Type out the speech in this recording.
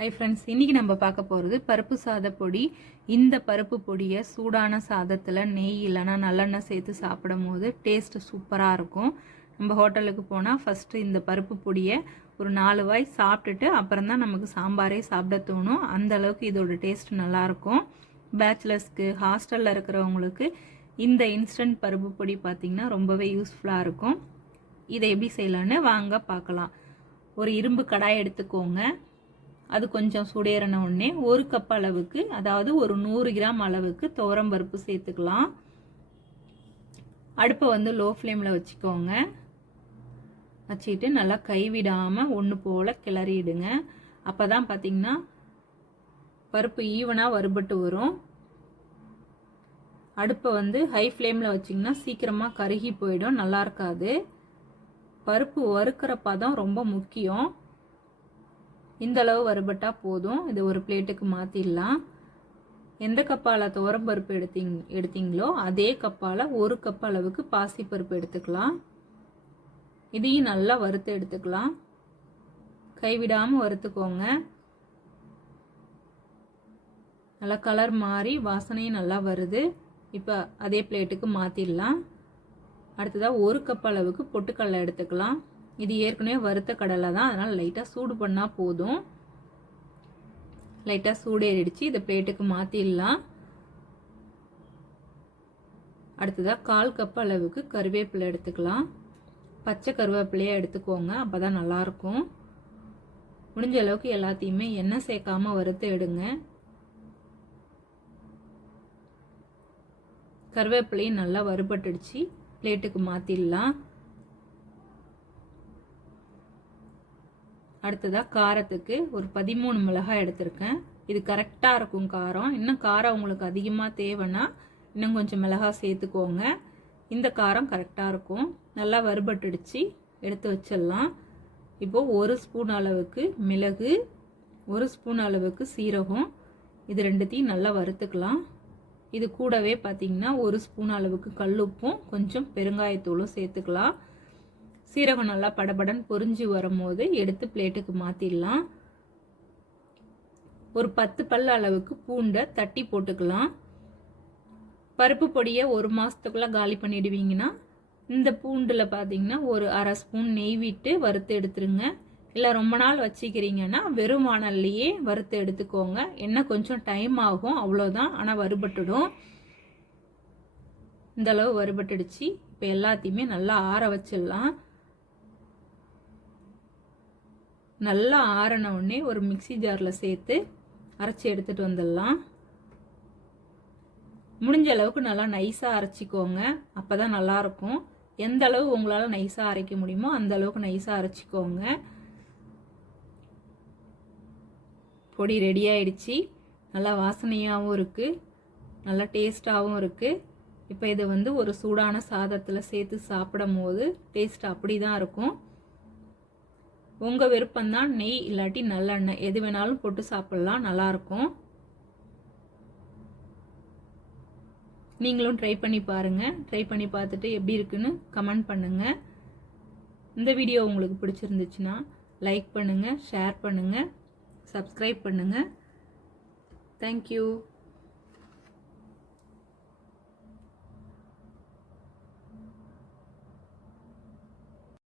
Hi friends, இன்றைக்கி நம்ம பார்க்க போகிறது பருப்பு சாத பொடி. இந்த பருப்பு பொடியை சூடான சாதத்தில் நெய் இல்லைனா நல்லெண்ணெய் சேர்த்து சாப்பிடும் போது டேஸ்ட்டு சூப்பராக இருக்கும். நம்ம ஹோட்டலுக்கு போனால் ஃபஸ்ட்டு இந்த பருப்பு பொடியை ஒரு 4 வாய் சாப்பிட்டுட்டு அப்புறம் தான் நமக்கு சாம்பாரே சாப்பிட தோணும். அந்த அளவுக்கு இதோட டேஸ்ட் நல்லாயிருக்கும். பேச்சுலர்ஸ்க்கு, ஹாஸ்டலில் இருக்கிறவங்களுக்கு இந்த இன்ஸ்டன்ட் பருப்பு பொடி பார்த்திங்கன்னா ரொம்பவே யூஸ்ஃபுல்லாக இருக்கும். இதை எப்படி செய்யலான்னு வாங்க பார்க்கலாம். ஒரு இரும்பு கடாய் எடுத்துக்கோங்க. அது கொஞ்சம் சூடேறின உடனே 1 கப் அளவுக்கு, அதாவது ஒரு 100 கிராம் அளவுக்கு துவரம் பருப்பு சேர்த்துக்கலாம். அடுப்பை வந்து லோ ஃப்ளேமில் வச்சுக்கோங்க. வச்சுக்கிட்டு நல்லா கைவிடாமல் ஒன்று போல் கிளறிடுங்க. அப்போ தான் பார்த்திங்கன்னா பருப்பு ஈவனாக வறுபட்டு வரும். அடுப்பை வந்து ஹை ஃப்ளேமில் வச்சிங்கன்னா சீக்கிரமாக கருகி போயிடும், நல்லா இருக்காது. பருப்பு வறுக்கிற பதம் ரொம்ப முக்கியம். இந்த அளவு வறுபட்டால் போதும். இது ஒரு பிளேட்டுக்கு மாற்றிடலாம். எந்த கப்பால் துவரம்பருப்பு எடுத்தீங்களோ அதே கப்பால் 1 கப் அளவுக்கு பாசிப்பருப்பு எடுத்துக்கலாம். இதையும் நல்லா வறுத்து எடுத்துக்கலாம். கைவிடாமல் வறுத்துக்கோங்க. நல்லா கலர் மாறி வாசனையும் நல்லா வருது. இப்போ அதே பிளேட்டுக்கு மாற்றிடலாம். அடுத்ததாக 1 கப் அளவுக்கு பொட்டுக்கடலை எடுத்துக்கலாம். இது ஏற்கனவே வறுத்த கடலை தான், அதனால் லைட்டாக சூடு பண்ணால் போதும். லைட்டாக சூடேறிடுச்சு. இதை பிளேட்டுக்கு மாற்றிடலாம். அடுத்ததாக 1/4 கப் அளவுக்கு கருவேப்பிலை எடுத்துக்கலாம். பச்சை கருவேப்பிலையாக எடுத்துக்கோங்க, அப்போ தான் நல்லாயிருக்கும். முடிஞ்ச அளவுக்கு எல்லாத்தையுமே எண்ணெய் சேர்க்காமல் வறுத்து எடுங்க. கருவேப்பிலையும் நல்லா வறுபட்டுடுச்சு. பிளேட்டுக்கு மாற்றிடலாம். அடுத்ததாக காரத்துக்கு ஒரு 13 மிளகாய் எடுத்திருக்கேன். இது கரெக்டாக இருக்கும் காரம். இன்னும் காரம் உங்களுக்கு அதிகமாக தேவைன்னா இன்னும் கொஞ்சம் மிளகாய் சேர்த்துக்கோங்க. இந்த காரம் கரெக்டாக இருக்கும். நல்லா வறுபட்டுடுச்சு, எடுத்து வச்சிடலாம். இப்போது 1 ஸ்பூன் அளவுக்கு மிளகு, 1 ஸ்பூன் அளவுக்கு சீரகம், இது ரெண்டுத்தையும் நல்லா வறுத்துக்கலாம். இது கூடவே பார்த்திங்கன்னா 1 ஸ்பூன் அளவுக்கு கல்லுப்பும் கொஞ்சம் பெருங்காயத்தூளும் சேர்த்துக்கலாம். சீரகம் நல்லா படபடன் பொரிஞ்சு வரும்போது எடுத்து பிளேட்டுக்கு மாற்றிடலாம். ஒரு 10 பல் அளவுக்கு பூண்டை தட்டி போட்டுக்கலாம். பருப்பு பொடியை 1 மாதத்துக்குள்ளே காலி பண்ணிடுவீங்கன்னா இந்த பூண்டில் பார்த்தீங்கன்னா ஒரு 1/2 ஸ்பூன் நெய் விட்டு வறுத்து எடுத்துருங்க. இல்லை ரொம்ப நாள் வச்சுக்கிறீங்கன்னா வெறும் வானல்லையே வறுத்து எடுத்துக்கோங்க. என்ன கொஞ்சம் டைம் ஆகும், அவ்வளோதான். ஆனால் வறுபட்டுடும். இந்த அளவு வறுபட்டுடுச்சு. இப்போ எல்லாத்தையுமே நல்லா ஆற வச்சிடலாம். நல்லா ஆறின உடனே ஒரு மிக்சி ஜாரில் சேர்த்து அரைச்சி எடுத்துகிட்டு வந்துடலாம். முடிஞ்ச அளவுக்கு நல்லா நைஸாக அரைச்சிக்கோங்க, அப்போ தான் நல்லாயிருக்கும். எந்த அளவு உங்களால் நைஸாக அரைக்க முடியுமோ அந்த அளவுக்கு நைஸாக அரைச்சிக்கோங்க. பொடி ரெடி ஆயிடுச்சு. நல்லா வாசனையாகவும் இருக்குது, நல்லா டேஸ்ட்டாகவும் இருக்குது. இப்போ இதை வந்து ஒரு சூடான சாதத்தில் சேர்த்து சாப்பிடும் போது டேஸ்ட் அப்படி தான் இருக்கும். உங்கள் விருப்பம்தான். நெய் இல்லாட்டி நல்லெண்ணெய் எது வேணாலும் போட்டு சாப்பிட்லாம், நல்லாயிருக்கும். நீங்களும் ட்ரை பண்ணி பாருங்கள். ட்ரை பண்ணி பார்த்துட்டு எப்படி இருக்குன்னு கமெண்ட் பண்ணுங்கள். இந்த வீடியோ உங்களுக்கு பிடிச்சிருந்துச்சுன்னா லைக் பண்ணுங்கள், ஷேர் பண்ணுங்கள், சப்ஸ்கிரைப் பண்ணுங்கள். தேங்க்யூ.